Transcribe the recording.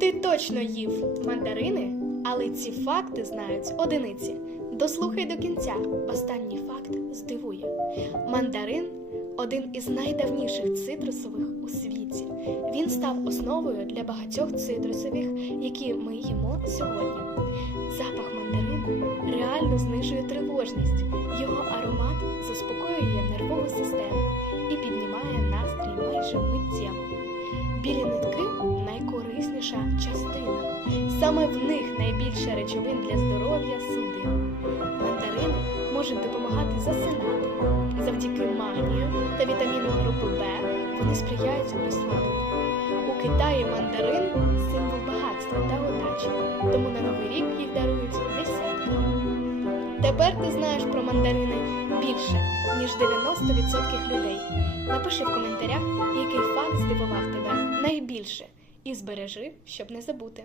Ти точно їв мандарини, але ці факти знають одиниці. Дослухай до кінця. Останній факт здивує. Мандарин один із найдавніших цитрусових у світі. Він став основою для багатьох цитрусових, які ми їмо сьогодні. Запах мандарину реально знижує тривожність. Його аромат заспокоює нервову систему і піднімає настрій майже миттєво. Білі нитки найкорисніша частина. Саме в них найбільше речовин для здоров'я судин. Мандарини можуть допомагати засинати. Завдяки магнію та вітаміну групи Б вони сприяють розслабленню. У Китаї мандарин символ багатства та удачі, тому на Новий рік їх дарують десятками. Тепер ти знаєш про мандарини більше, ніж 90% людей. Напиши в коментарях, який факт здивував найбільше, і збережи, щоб не забути.